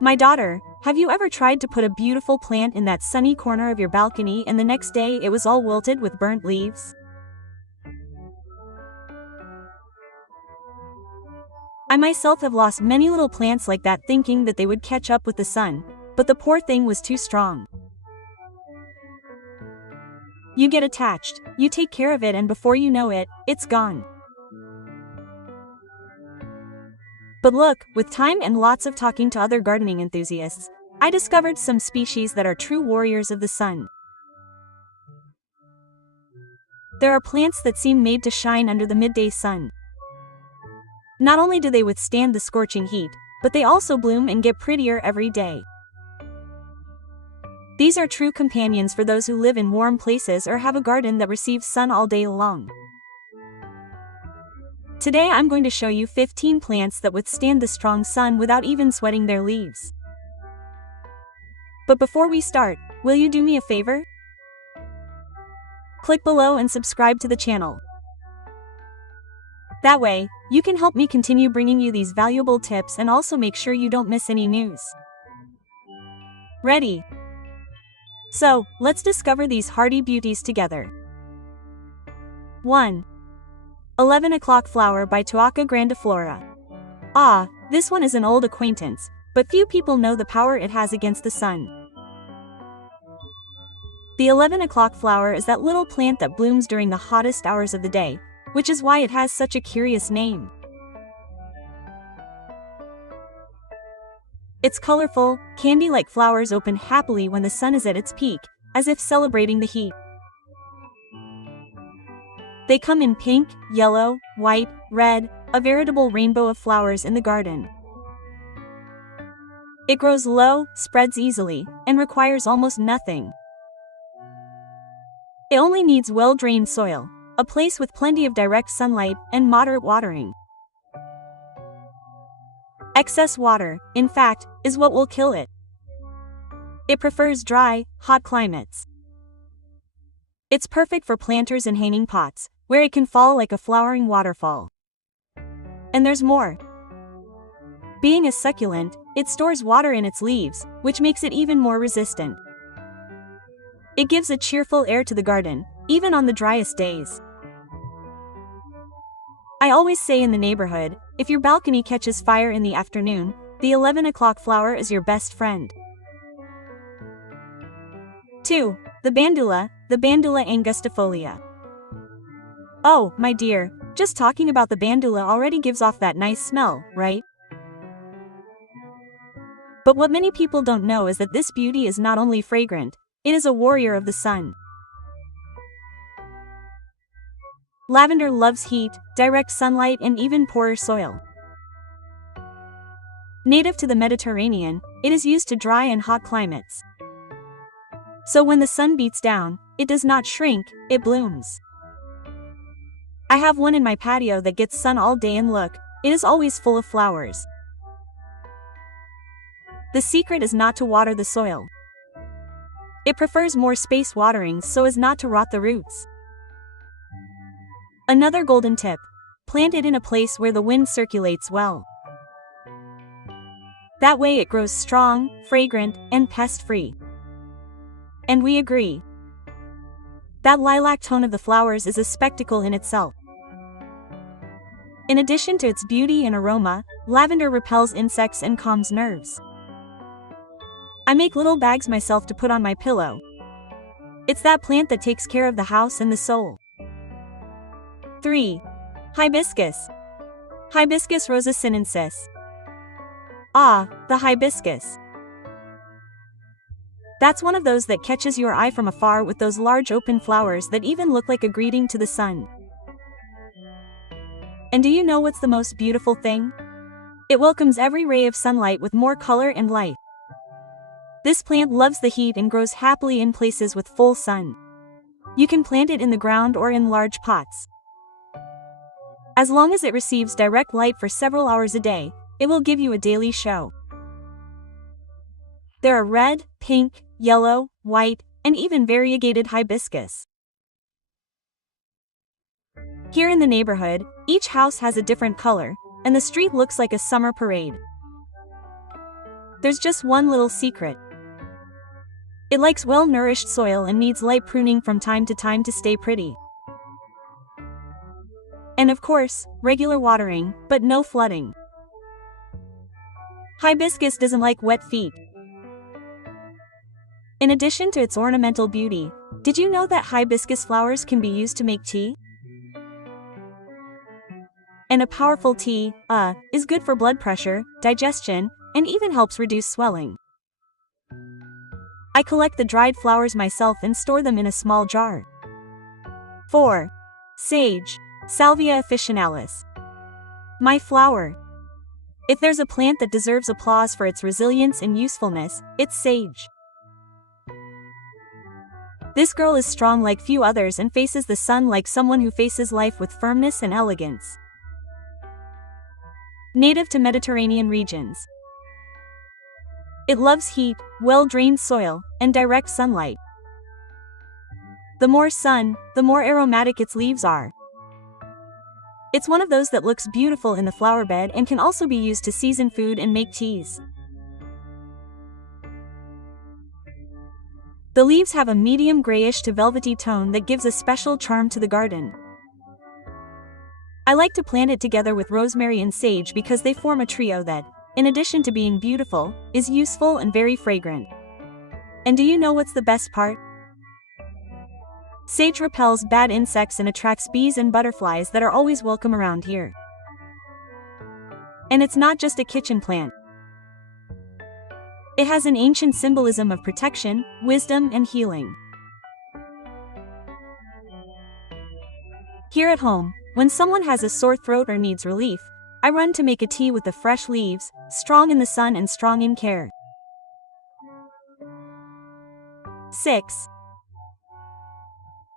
My daughter, have you ever tried to put a beautiful plant in that sunny corner of your balcony and the next day it was all wilted with burnt leaves? I myself have lost many little plants like that thinking that they would catch up with the sun, but the poor thing was too strong. You get attached, you take care of it, and before you know it, it's gone. But look, with time and lots of talking to other gardening enthusiasts, I discovered some species that are true warriors of the sun. There are plants that seem made to shine under the midday sun. Not only do they withstand the scorching heat, but they also bloom and get prettier every day. These are true companions for those who live in warm places or have a garden that receives sun all day long. Today I'm going to show you 15 plants that withstand the strong sun without even sweating their leaves. But before we start, will you do me a favor? Click below and subscribe to the channel. That way, you can help me continue bringing you these valuable tips and also make sure you don't miss any news. Ready? So, let's discover these hardy beauties together. 1. 11 o'clock flower by Tuaca grandiflora. Ah, this one is an old acquaintance, but few people know the power it has against the sun. The 11 o'clock flower is that little plant that blooms during the hottest hours of the day, which is why it has such a curious name. Its colorful, candy-like flowers open happily when the sun is at its peak, as if celebrating the heat. They come in pink, yellow, white, red, a veritable rainbow of flowers in the garden. It grows low, spreads easily, and requires almost nothing. It only needs well-drained soil, a place with plenty of direct sunlight, and moderate watering. Excess water, in fact, is what will kill it. It prefers dry, hot climates. It's perfect for planters and hanging pots, where it can fall like a flowering waterfall. And there's more. Being a succulent, it stores water in its leaves, which makes it even more resistant. It gives a cheerful air to the garden, even on the driest days. I always say in the neighborhood, if your balcony catches fire in the afternoon, the 11 o'clock flower is your best friend. 2. The Bandula angustifolia. Oh, my dear, just talking about the bandula already gives off that nice smell, right? But what many people don't know is that this beauty is not only fragrant, it is a warrior of the sun. Lavender loves heat, direct sunlight, and even poorer soil. Native to the Mediterranean, it is used to dry and hot climates. So when the sun beats down, it does not shrink, it blooms. I have one in my patio that gets sun all day, and look, it is always full of flowers. The secret is not to water the soil. It prefers more space watering so as not to rot the roots. Another golden tip: plant it in a place where the wind circulates well. That way it grows strong, fragrant, and pest-free. And we agree. That lilac tone of the flowers is a spectacle in itself. In addition to its beauty and aroma, lavender repels insects and calms nerves. I make little bags myself to put on my pillow. It's that plant that takes care of the house and the soul. 3. Hibiscus. Hibiscus rosa sinensis. Ah, the hibiscus. That's one of those that catches your eye from afar with those large open flowers that even look like a greeting to the sun. And do you know what's the most beautiful thing? It welcomes every ray of sunlight with more color and life. This plant loves the heat and grows happily in places with full sun. You can plant it in the ground or in large pots. As long as it receives direct light for several hours a day, it will give you a daily show. There are red, pink, yellow, white, and even variegated hibiscus. Here in the neighborhood, each house has a different color, and the street looks like a summer parade. There's just one little secret. It likes well-nourished soil and needs light pruning from time to stay pretty. And of course, regular watering, but no flooding. Hibiscus doesn't like wet feet. In addition to its ornamental beauty, did you know that hibiscus flowers can be used to make tea? And a powerful tea, is good for blood pressure, digestion, and even helps reduce swelling. I collect the dried flowers myself and store them in a small jar. 4. Sage, Salvia officinalis. My flower. If there's a plant that deserves applause for its resilience and usefulness, it's sage. This girl is strong like few others and faces the sun like someone who faces life with firmness and elegance. Native to Mediterranean regions. It loves heat, well-drained soil, and direct sunlight. The more sun, the more aromatic its leaves are. It's one of those that looks beautiful in the flower bed and can also be used to season food and make teas. The leaves have a medium grayish to velvety tone that gives a special charm to the garden. I like to plant it together with rosemary and sage because they form a trio that, in addition to being beautiful, is useful and very fragrant. And do you know what's the best part? Sage repels bad insects and attracts bees and butterflies that are always welcome around here. And it's not just a kitchen plant. It has an ancient symbolism of protection, wisdom, and healing. Here at home, when someone has a sore throat or needs relief, I run to make a tea with the fresh leaves, strong in the sun and strong in care. 6.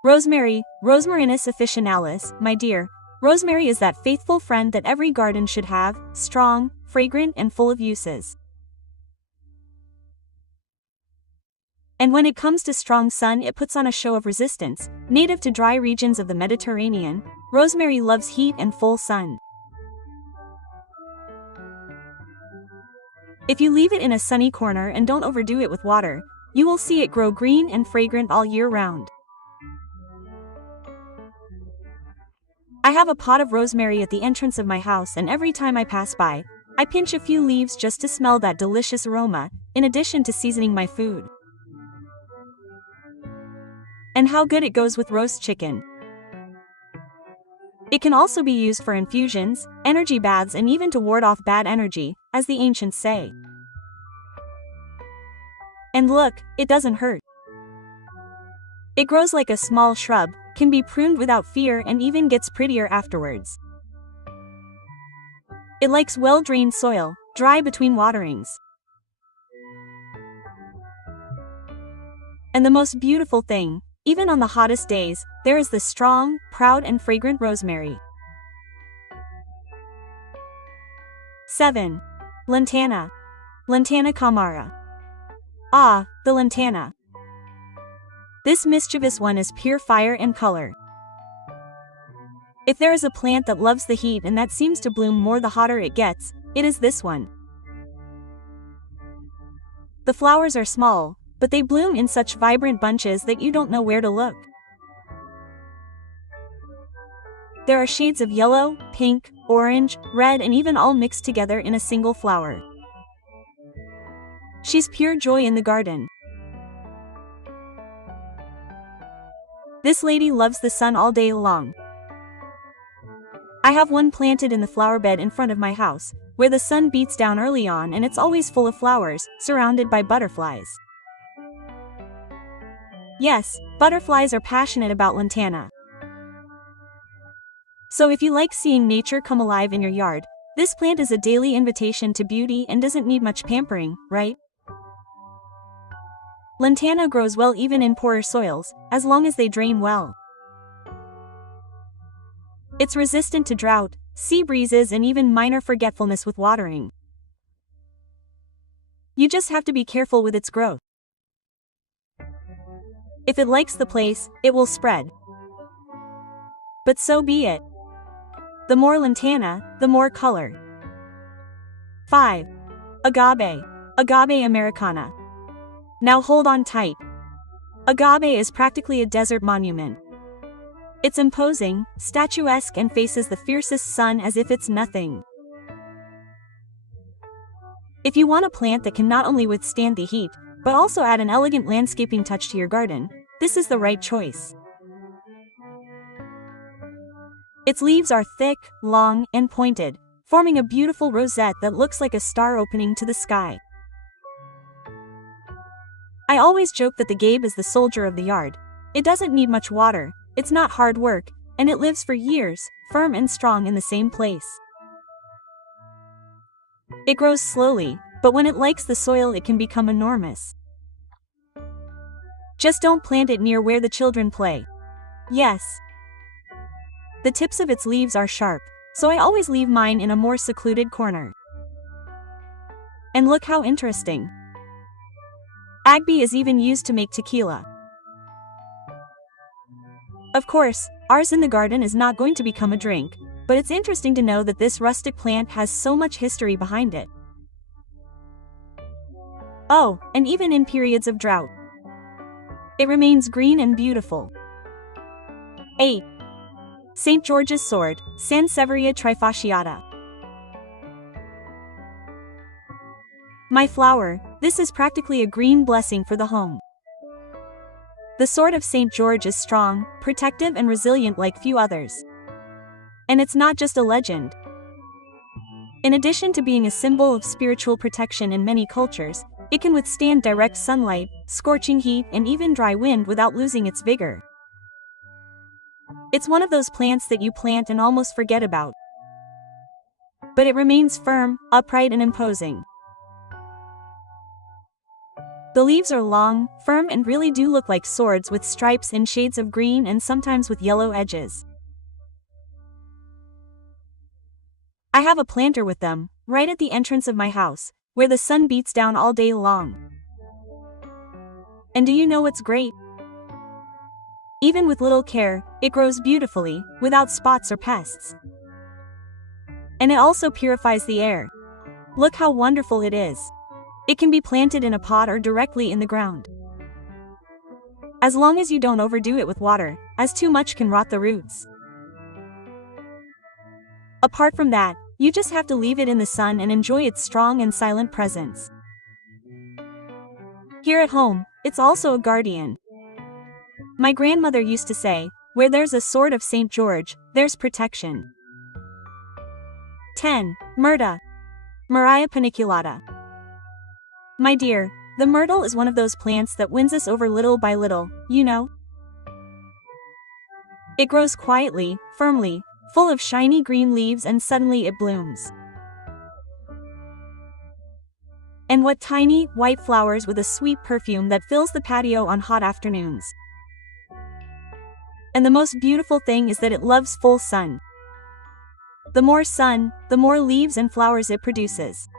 Rosemary, Rosmarinus officinalis. My dear, rosemary is that faithful friend that every garden should have, strong, fragrant, and full of uses. And when it comes to strong sun, it puts on a show of resistance. Native to dry regions of the Mediterranean, rosemary loves heat and full sun. If you leave it in a sunny corner and don't overdo it with water, you will see it grow green and fragrant all year round. I have a pot of rosemary at the entrance of my house, and every time I pass by, I pinch a few leaves just to smell that delicious aroma, in addition to seasoning my food. And how good it goes with roast chicken. It can also be used for infusions, energy baths, and even to ward off bad energy, as the ancients say. And look, it doesn't hurt. It grows like a small shrub, can be pruned without fear, and even gets prettier afterwards. It likes well-drained soil, dry between waterings. And the most beautiful thing, even on the hottest days, there is the strong, proud, and fragrant rosemary. 7. Lantana. Lantana camara. Ah, the lantana. This mischievous one is pure fire and color. If there is a plant that loves the heat and that seems to bloom more the hotter it gets, it is this one. The flowers are small, but they bloom in such vibrant bunches that you don't know where to look. There are shades of yellow, pink, orange, red, and even all mixed together in a single flower. She's pure joy in the garden. This lady loves the sun all day long. I have one planted in the flower bed in front of my house, where the sun beats down early on, and it's always full of flowers, surrounded by butterflies. Yes, butterflies are passionate about lantana. So if you like seeing nature come alive in your yard, this plant is a daily invitation to beauty and doesn't need much pampering, right? Lantana grows well even in poorer soils, as long as they drain well. It's resistant to drought, sea breezes, and even minor forgetfulness with watering. You just have to be careful with its growth. If it likes the place, it will spread. But so be it. The more lantana, the more color. 5. Agave. Agave americana. Now hold on tight. Agave is practically a desert monument. It's imposing, statuesque, and faces the fiercest sun as if it's nothing. If you want a plant that can not only withstand the heat, but also add an elegant landscaping touch to your garden, this is the right choice. Its leaves are thick, long, and pointed, forming a beautiful rosette that looks like a star opening to the sky. I always joke that the Gabe is the soldier of the yard. It doesn't need much water, it's not hard work, and it lives for years, firm and strong in the same place. It grows slowly, but when it likes the soil it can become enormous. Just don't plant it near where the children play. Yes. The tips of its leaves are sharp, so I always leave mine in a more secluded corner. And look how interesting. Agave is even used to make tequila. Of course, ours in the garden is not going to become a drink, but it's interesting to know that this rustic plant has so much history behind it. Oh, and even in periods of drought, it remains green and beautiful. 8. St. George's Sword, Sansevieria trifasciata. My flower, this is practically a green blessing for the home. The sword of St. George is strong, protective, and resilient like few others. And it's not just a legend. In addition to being a symbol of spiritual protection in many cultures, it can withstand direct sunlight, scorching heat, and even dry wind without losing its vigor. It's one of those plants that you plant and almost forget about. But it remains firm, upright, and imposing. The leaves are long, firm, and really do look like swords with stripes in shades of green and sometimes with yellow edges. I have a planter with them, right at the entrance of my house, where the sun beats down all day long. And do you know what's great? Even with little care, it grows beautifully, without spots or pests. And it also purifies the air. Look how wonderful it is. It can be planted in a pot or directly in the ground. As long as you don't overdo it with water, as too much can rot the roots. Apart from that, you just have to leave it in the sun and enjoy its strong and silent presence. Here at home, it's also a guardian. My grandmother used to say, where there's a sword of St. George, there's protection. 10. Myrta. Myrta paniculata. My dear, the myrtle is one of those plants that wins us over little by little, you know? It grows quietly, firmly, full of shiny green leaves, and suddenly it blooms. And what tiny, white flowers with a sweet perfume that fills the patio on hot afternoons. And the most beautiful thing is that it loves full sun. The more sun, the more leaves and flowers it produces.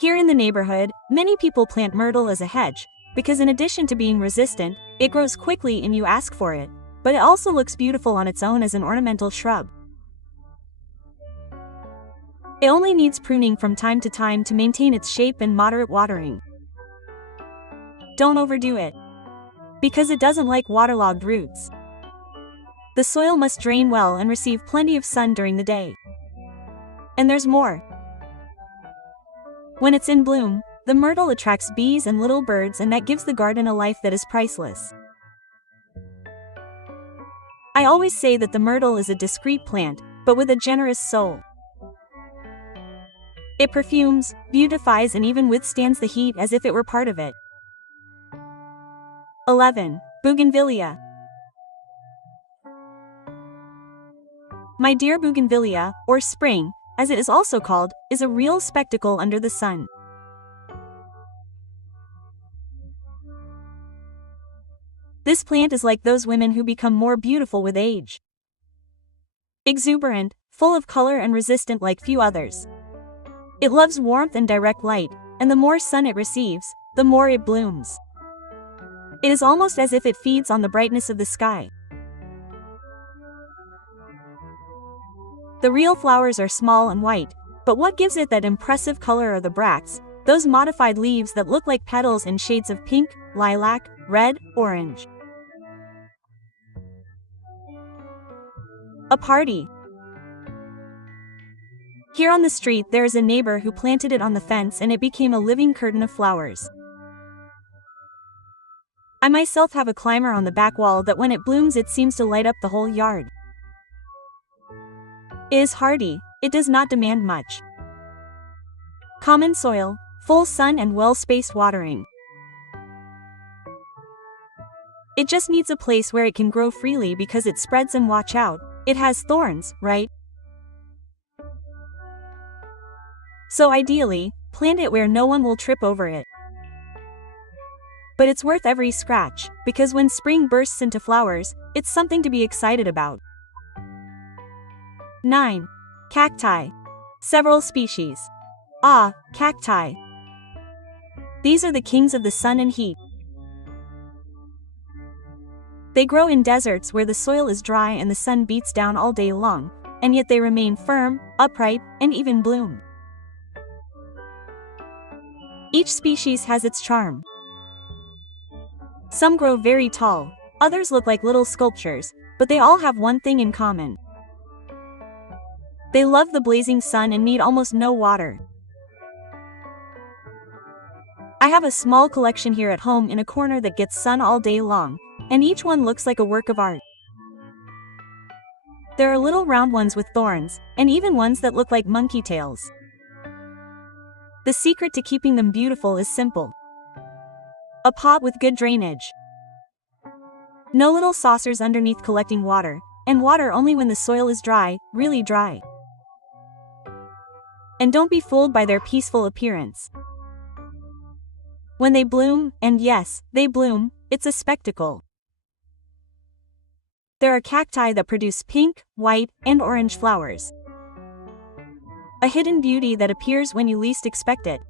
Here in the neighborhood, many people plant myrtle as a hedge, because in addition to being resistant, it grows quickly and you ask for it, but it also looks beautiful on its own as an ornamental shrub. It only needs pruning from time to time to maintain its shape and moderate watering. Don't overdo it, because it doesn't like waterlogged roots. The soil must drain well and receive plenty of sun during the day. And there's more. When it's in bloom, the myrtle attracts bees and little birds, and that gives the garden a life that is priceless. I always say that the myrtle is a discreet plant, but with a generous soul. It perfumes, beautifies, and even withstands the heat as if it were part of it. 11. Bougainvillea. My dear, bougainvillea, or spring, as it is also called, is a real spectacle under the sun. This plant is like those women who become more beautiful with age. Exuberant, full of color, and resistant like few others. It loves warmth and direct light, and the more sun it receives, the more it blooms. It is almost as if it feeds on the brightness of the sky. The real flowers are small and white, But what gives it that impressive color are the bracts, those modified leaves that look like petals in shades of pink, lilac, red, orange. A party. Here on the street there is a neighbor who planted it on the fence and it became a living curtain of flowers. I myself have a climber on the back wall that when it blooms it seems to light up the whole yard. It is hardy, it does not demand much. Common soil, full sun and well-spaced watering. It just needs a place where it can grow freely because it spreads and watch out, it has thorns, right? So ideally, plant it where no one will trip over it. But it's worth every scratch, because when spring bursts into flowers, it's something to be excited about. 9. Cacti. Several species. Cacti. These are the kings of the sun and heat. They grow in deserts where the soil is dry and the sun beats down all day long, and yet they remain firm, upright, and even bloom. Each species has its charm. Some grow very tall, others look like little sculptures, but they all have one thing in common. They love the blazing sun and need almost no water. I have a small collection here at home in a corner that gets sun all day long, and each one looks like a work of art. There are little round ones with thorns, and even ones that look like monkey tails. The secret to keeping them beautiful is simple. A pot with good drainage. No little saucers underneath collecting water, and water only when the soil is dry, really dry. And don't be fooled by their peaceful appearance. When they bloom, and yes, they bloom, it's a spectacle. There are cacti that produce pink, white, and orange flowers. A hidden beauty that appears when you least expect it.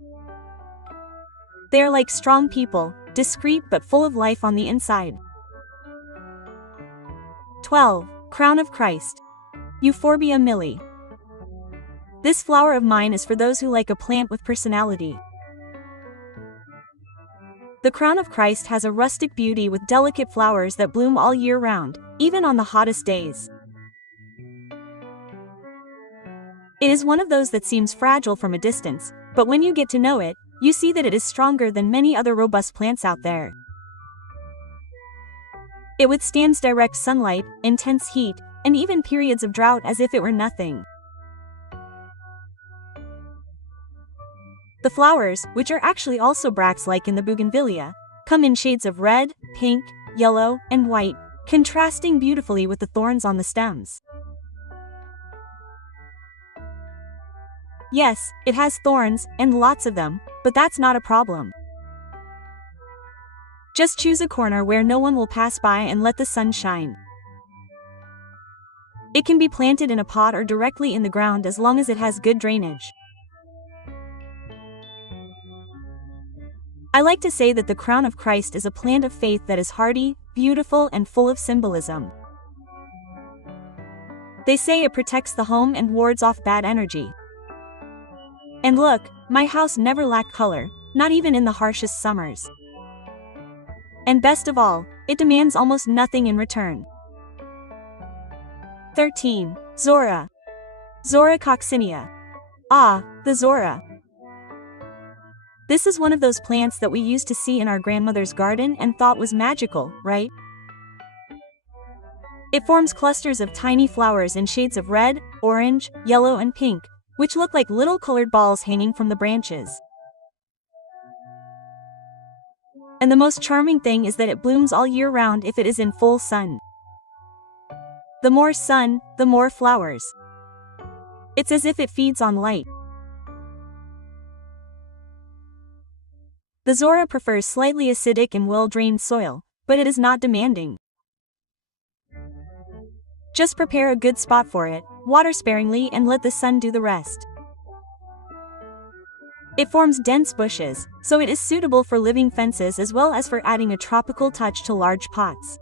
They are like strong people, discreet but full of life on the inside. 12. Crown of Christ. Euphorbia milli. This flower of mine is for those who like a plant with personality. The crown of Christ has a rustic beauty with delicate flowers that bloom all year round, even on the hottest days. It is one of those that seems fragile from a distance, but when you get to know it, you see that it is stronger than many other robust plants out there. It withstands direct sunlight, intense heat, and even periods of drought as if it were nothing. The flowers, which are actually also bracts like in the bougainvillea, come in shades of red, pink, yellow, and white, contrasting beautifully with the thorns on the stems. Yes, it has thorns, and lots of them, but that's not a problem. Just choose a corner where no one will pass by and let the sun shine. It can be planted in a pot or directly in the ground as long as it has good drainage. I like to say that the crown of Christ is a plant of faith that is hardy, beautiful, and full of symbolism. They say it protects the home and wards off bad energy. And look, my house never lacked color, not even in the harshest summers. And best of all, it demands almost nothing in return. 13. Zora. Zora coccinea. The Zora. This is one of those plants that we used to see in our grandmother's garden and thought was magical, right? It forms clusters of tiny flowers in shades of red, orange, yellow, and pink, which look like little colored balls hanging from the branches. And the most charming thing is that it blooms all year round if it is in full sun. The more sun, the more flowers. It's as if it feeds on light. The Zora prefers slightly acidic and well-drained soil, but it is not demanding. Just prepare a good spot for it, water sparingly, and let the sun do the rest. It forms dense bushes, so it is suitable for living fences as well as for adding a tropical touch to large pots.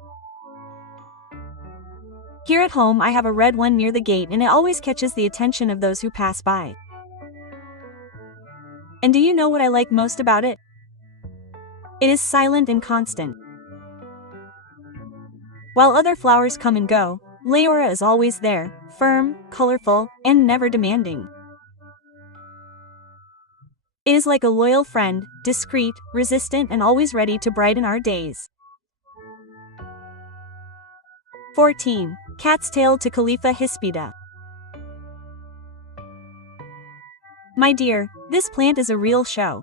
Here at home I have a red one near the gate and it always catches the attention of those who pass by. And do you know what I like most about it? It is silent and constant. While other flowers come and go, Leora is always there, firm, colorful, and never demanding. It is like a loyal friend, discreet, resistant, and always ready to brighten our days. 14. Cat's Tail to Khalifa Hispida. My dear, this plant is a real show.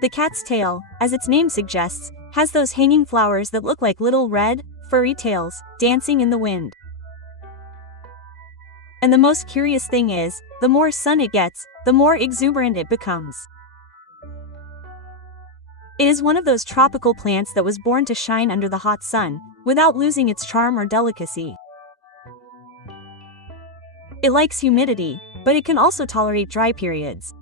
The cat's tail, as its name suggests, has those hanging flowers that look like little red, furry tails, dancing in the wind. And the most curious thing is, the more sun it gets, the more exuberant it becomes. It is one of those tropical plants that was born to shine under the hot sun, without losing its charm or delicacy. It likes humidity, but it can also tolerate dry periods.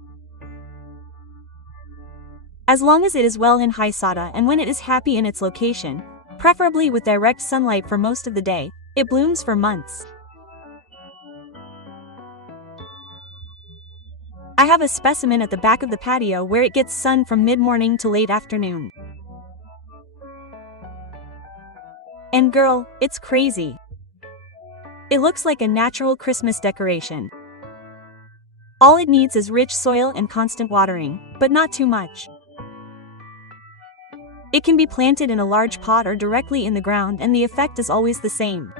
As long as it is well in high sata and when it is happy in its location, preferably with direct sunlight for most of the day, it blooms for months. I have a specimen at the back of the patio where it gets sun from mid-morning to late afternoon. And girl, it's crazy. It looks like a natural Christmas decoration. All it needs is rich soil and constant watering, but not too much. It can be planted in a large pot or directly in the ground and the effect is always the same.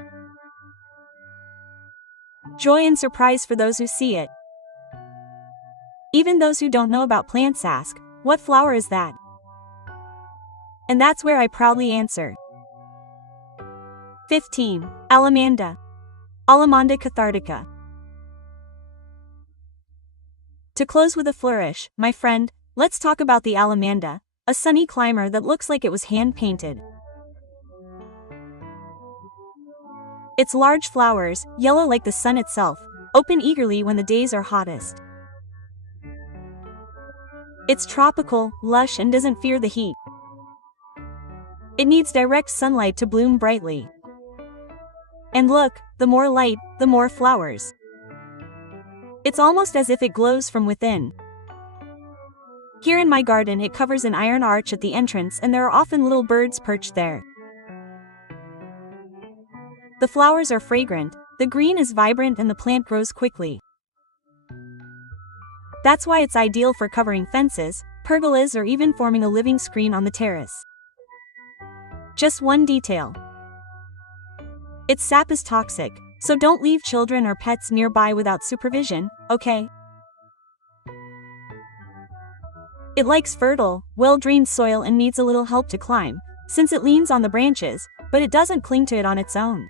Joy and surprise for those who see it. Even those who don't know about plants ask, what flower is that? And that's where I proudly answer. 15. Alamanda. Alamanda cathartica. To close with a flourish, my friend, let's talk about the alamanda, a sunny climber that looks like it was hand-painted. Its large flowers, yellow like the sun itself, open eagerly when the days are hottest. It's tropical, lush, and doesn't fear the heat. It needs direct sunlight to bloom brightly. And look, the more light, the more flowers. It's almost as if it glows from within. Here in my garden it covers an iron arch at the entrance and there are often little birds perched there. The flowers are fragrant, the green is vibrant and the plant grows quickly. That's why it's ideal for covering fences, pergolas or even forming a living screen on the terrace. Just one detail. Its sap is toxic, so don't leave children or pets nearby without supervision, okay? It likes fertile, well-drained soil and needs a little help to climb, since it leans on the branches, but it doesn't cling to it on its own.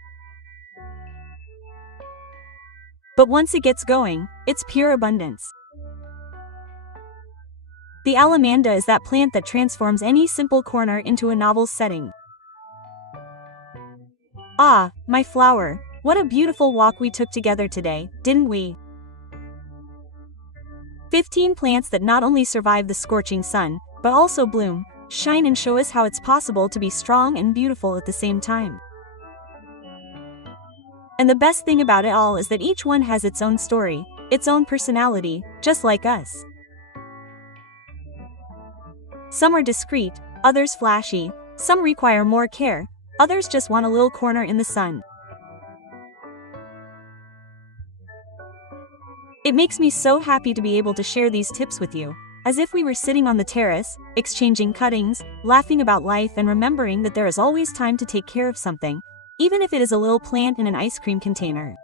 But once it gets going, it's pure abundance. The alamanda is that plant that transforms any simple corner into a novel setting. Ah, my flower, what a beautiful walk we took together today, didn't we? 15 plants that not only survive the scorching sun, but also bloom, shine and show us how it's possible to be strong and beautiful at the same time. And the best thing about it all is that each one has its own story, its own personality, just like us. Some are discreet, others flashy, some require more care, others just want a little corner in the sun. It makes me so happy to be able to share these tips with you, as if we were sitting on the terrace, exchanging cuttings, laughing about life and remembering that there is always time to take care of something, even if it is a little plant in an ice cream container.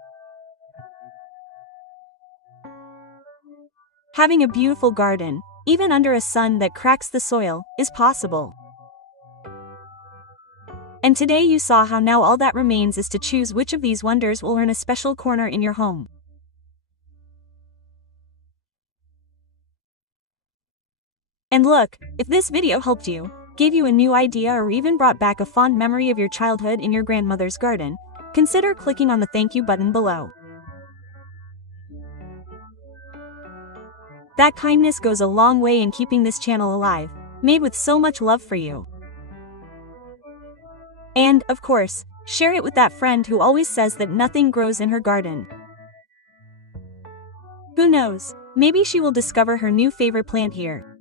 Having a beautiful garden, even under a sun that cracks the soil, is possible. And today you saw how now all that remains is to choose which of these wonders will earn a special corner in your home. And look, if this video helped you, gave you a new idea or even brought back a fond memory of your childhood in your grandmother's garden, consider clicking on the thank you button below. That kindness goes a long way in keeping this channel alive, made with so much love for you. And, of course, share it with that friend who always says that nothing grows in her garden. Who knows, maybe she will discover her new favorite plant here.